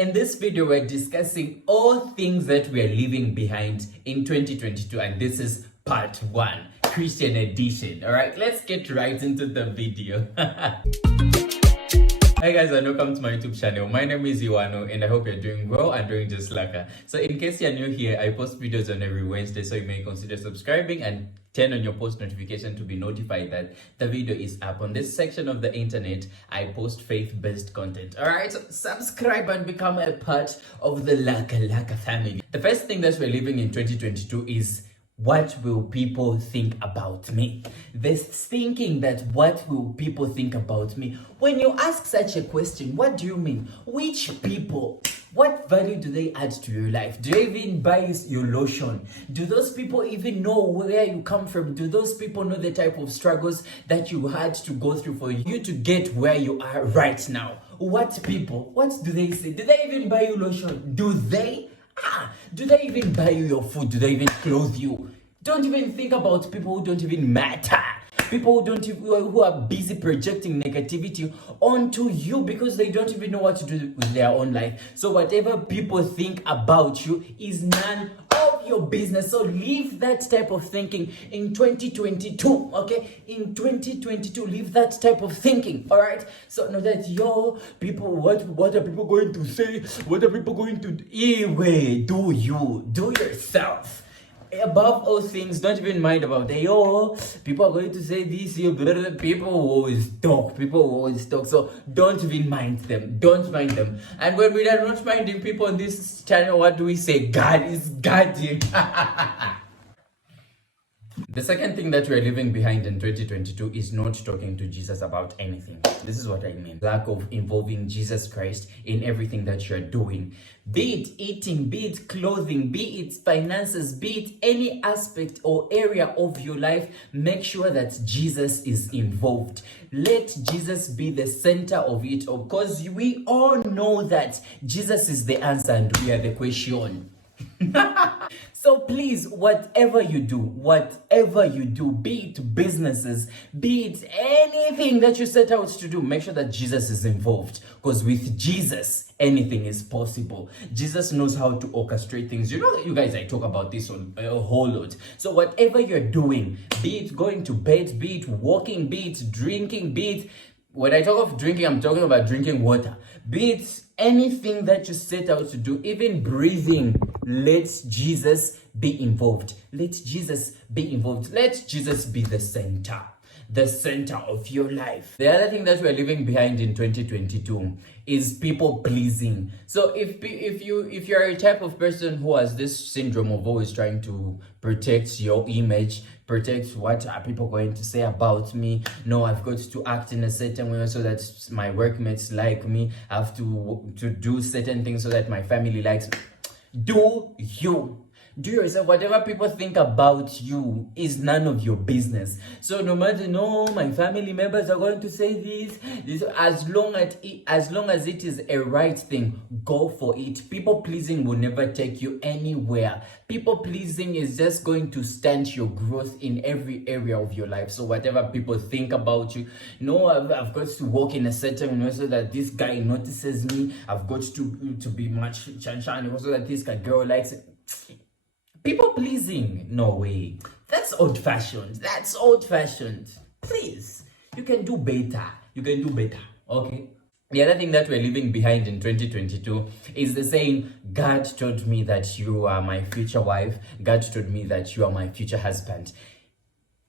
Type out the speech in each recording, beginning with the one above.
In this video, we're discussing all things that we are leaving behind in 2022, and this is part 1, Christian edition. All right, let's get right into the video. Hi guys, and welcome to my YouTube channel. My name is Iwano and I hope you're doing well and doing just Laka. So in case you're new here, I post videos on every Wednesday, so you may consider subscribing and turn on your post notification to be notified that the video is up. On this section of the internet, I post faith-based content. Alright, so subscribe and become a part of the Laka family. The first thing that we're living in 2022 is, what will people think about me? This thinking that what will people think about me? When you ask such a question, what do you mean? Which people? What value do they add to your life? Do they even buy your lotion? Do those people even know where you come from? Do those people know the type of struggles that you had to go through for you to get where you are right now? What people? What do they say? Do they even buy you lotion? Do they? Do they even buy you your food? Do they even clothe you? Don't even think about people who don't even matter. People who are busy projecting negativity onto you because they don't even know what to do with their own life. So whatever people think about you is none of your business. So leave that type of thinking in 2022, okay? In 2022, leave that type of thinking, all right? So know that, people, what are people going to say? What are people going to do? Anyway, do yourself. Above all things, don't even mind about people are going to say this, people will always talk, so don't even mind them, and when we are not minding people on this channel, what do we say? God is guarding. The second thing that we're leaving behind in 2022 is not talking to Jesus about anything. This is what I mean. Lack of involving Jesus Christ in everything that you're doing. Be it eating, be it clothing, be it finances, be it any aspect or area of your life, make sure that Jesus is involved. Let Jesus be the center of it, because we all know that Jesus is the answer and we are the question. So please, whatever you do, be it businesses, be it anything that you set out to do, make sure that Jesus is involved, because with Jesus, anything is possible. Jesus knows how to orchestrate things. You know that, you guys, I talk about this on a whole lot. So whatever you're doing, be it going to bed, be it walking, be it drinking, be it, when I talk of drinking, I'm talking about drinking water. Be it anything that you set out to do, even breathing, let Jesus be involved. Let Jesus be involved. Let Jesus be the center of your life. The other thing that we're leaving behind in 2022 is people pleasing. So if you're a type of person who has this syndrome of always trying to protect your image, protect what are people going to say about me, no, I've got to act in a certain way so that my workmates like me, I have to do certain things so that my family likes me. Do yourself. Whatever people think about you is none of your business. So no matter, my family members are going to say this, as long as it is a right thing, go for it. People pleasing will never take you anywhere. People pleasing is just going to stunt your growth in every area of your life. So whatever people think about you, I've got to walk in a certain way so that this guy notices me. I've got to be much chan so that this girl likes it. People pleasing, no way. That's old fashioned. Please, you can do better. Okay. The other thing that we're leaving behind in 2022 is the saying, God told me that you are my future wife. God told me that you are my future husband.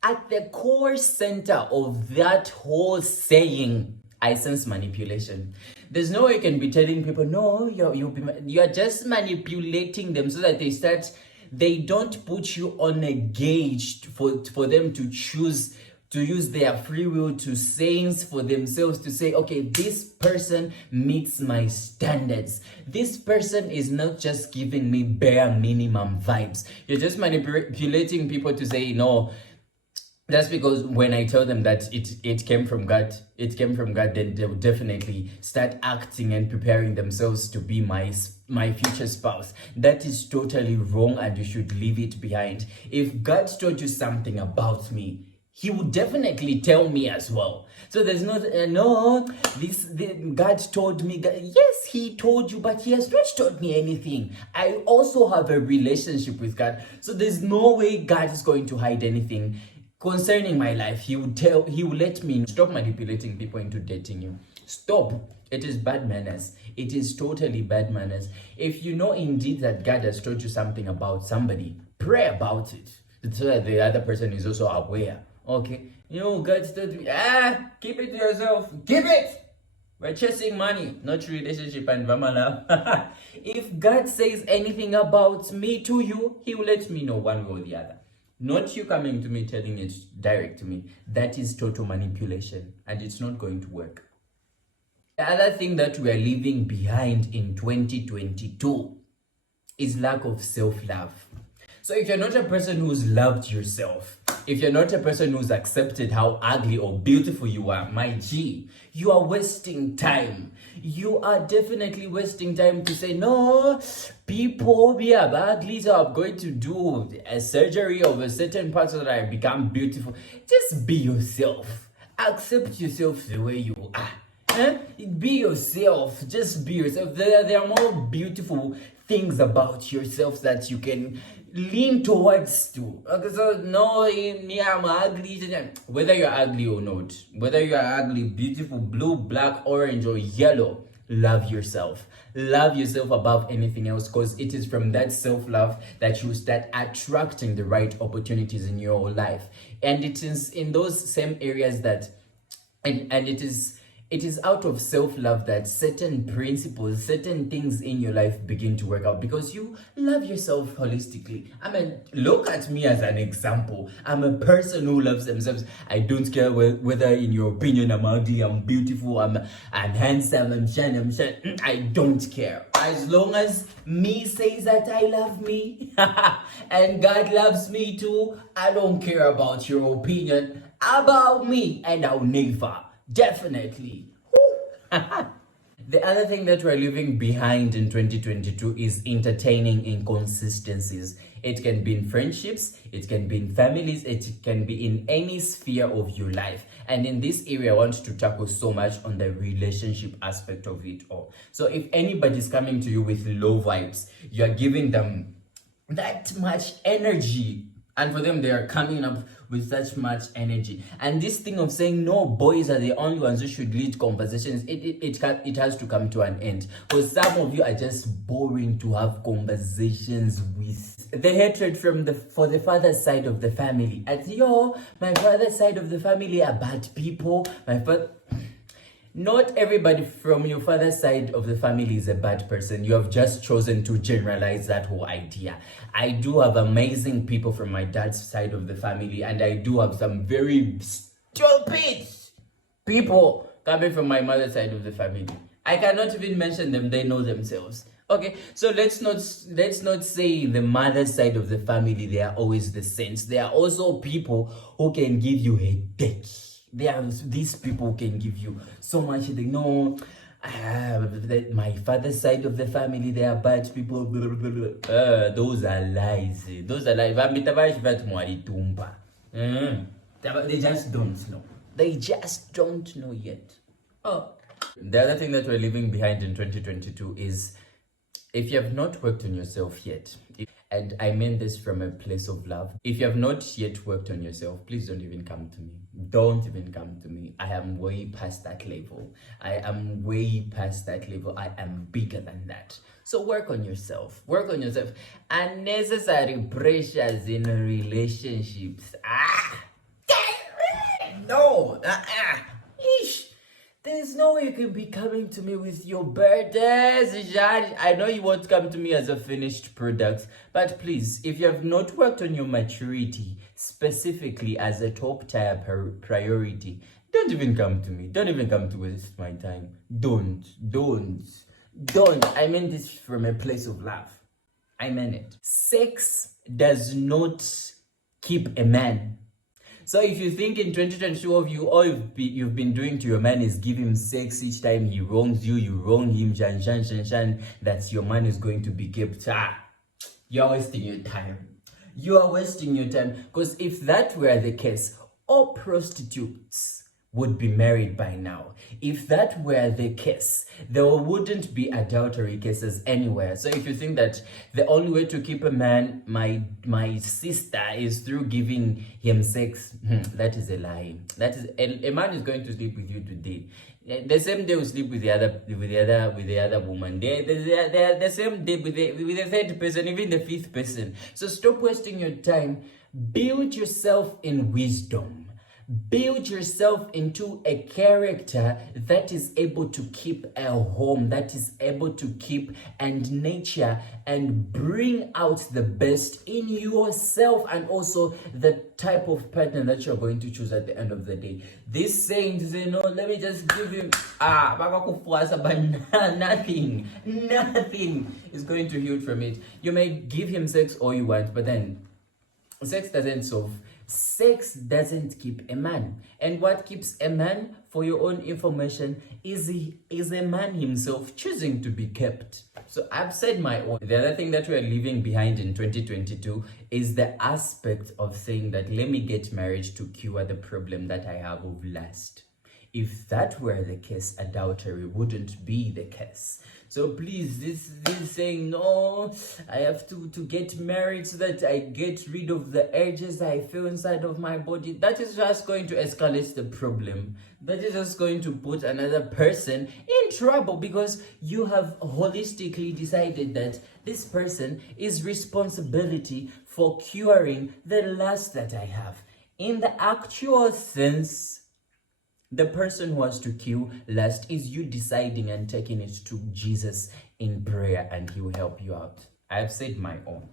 At the core center of that whole saying, I sense manipulation. There's no way you can be telling people, no, you're just manipulating them so that they don't put you on a gauge for them to choose to use their free will to sayings for themselves, to say, okay, this person meets my standards. This person is not just giving me bare minimum vibes. You're just manipulating people to say, no, that's because when I tell them that it came from God, then they'll definitely start acting and preparing themselves to be my future spouse. That is totally wrong, and you should leave it behind. If God told you something about me, He would definitely tell me as well. So there's not, God told me. Yes, he told you, but he has not told me anything. I also have a relationship with God. So there's no way God is going to hide anything concerning my life. He will let me know. Stop manipulating people into dating you. Stop. It is bad manners. It is totally bad manners. If you know indeed that God has told you something about somebody, pray about it so that the other person is also aware. Okay? God told me, keep it to yourself. Keep it. We're chasing money, not relationship and vamala. If God says anything about me to you, he will let me know one way or the other. Not you coming to me telling it direct to me. That is total manipulation and it's not going to work. The other thing that we are leaving behind in 2022 is lack of self-love. So if you're not a person who's loved yourself, if you're not a person who's accepted how ugly or beautiful you are, my G, you are wasting time. You are definitely wasting time to say, no, people, we are ugly, so I'm going to do a surgery of a certain part so that I become beautiful. Just be yourself. Accept yourself the way you are. Be yourself. Just be yourself. There are more beautiful things about yourself that you can lean towards to. Okay, so no, me, I'm ugly. Whether you're ugly or not, whether you're ugly, beautiful, blue, black, orange, or yellow, love yourself. Love yourself above anything else, because it is from that self-love that you start attracting the right opportunities in your life. And it is in those same areas that, and it is out of self-love that certain principles, certain things in your life begin to work out, because you love yourself holistically. I mean, look at me as an example. I'm a person who loves themselves. I don't care whether in your opinion I'm ugly, I'm beautiful, I'm handsome, I'm shiny, I don't care. As long as me says that I love me and God loves me too, I don't care about your opinion about me, and I'll never. Definitely. The other thing that we're leaving behind in 2022 is entertaining inconsistencies. It can be in friendships, it can be in families, it can be in any sphere of your life. And in this area, I want to tackle so much on the relationship aspect of it all. So if anybody's coming to you with low vibes, you're giving them that much energy, and for them, they are coming up with such much energy. And this thing of saying, no, boys are the only ones who should lead conversations, it has to come to an end. Because some of you are just boring to have conversations with. The hatred for the father's side of the family. My father's side of the family are bad people. Not everybody from your father's side of the family is a bad person. You have just chosen to generalize that whole idea. I do have amazing people from my dad's side of the family, and I do have some very stupid people coming from my mother's side of the family. I cannot even mention them, they know themselves. Okay, so let's not say the mother's side of the family, they are always the saints. There are also people who can give you a headache. There are these people who can give you so much. They know my father's side of the family, they are bad people. Blah, blah, blah. Those are lies. Those are lies. They just don't know. They just don't know yet. The other thing that we're leaving behind in 2022 is, if you have not worked on yourself yet, and I mean this from a place of love, if you have not yet worked on yourself, please don't even come to me. Don't even come to me. I am way past that level. I am way past that level. I am bigger than that. So work on yourself. Work on yourself. Unnecessary pressures in relationships. No. Ish. There's no way you can be coming to me with your burdens. I know you won't come to me as a finished product, but please, if you have not worked on your maturity, specifically as a top tier priority, don't even come to me. Don't even come to waste my time. Don't. I mean this from a place of love. I mean it. Sex does not keep a man. So if you think in 2022 of you, all you've been doing to your man is give him sex each time he wrongs you, you wrong him, shan, that your man is going to be kept. You're wasting your time. You are wasting your time. Because if that were the case, all prostitutes would be married by now. If that were the case, there wouldn't be adultery cases anywhere. So if you think that the only way to keep a man, my sister, is through giving him sex, that is a lie. That is a man is going to sleep with you today. The same day will sleep with the other woman. The same day with the third person, even the fifth person. So stop wasting your time. Build yourself in wisdom. Build yourself into a character that is able to keep a home, that is able to keep and nurture and bring out the best in yourself, and also the type of partner that you're going to choose at the end of the day. This saying to say, no, let me just give him but nothing is going to heal from it. You may give him sex all you want, but then sex doesn't keep a man. And what keeps a man, for your own information, is a man himself choosing to be kept. So I've said my own. The other thing that we're leaving behind in 2022 is the aspect of saying that let me get married to cure the problem that I have of lust. If that were the case, adultery wouldn't be the case. So please, this saying, no, I have to get married so that I get rid of the urges I feel inside of my body, that is just going to escalate the problem. That is just going to put another person in trouble, because you have holistically decided that this person is responsibility for curing the lust that I have. In the actual sense, the person who has to kill lust is you deciding and taking it to Jesus in prayer, and he will help you out. I've said my own.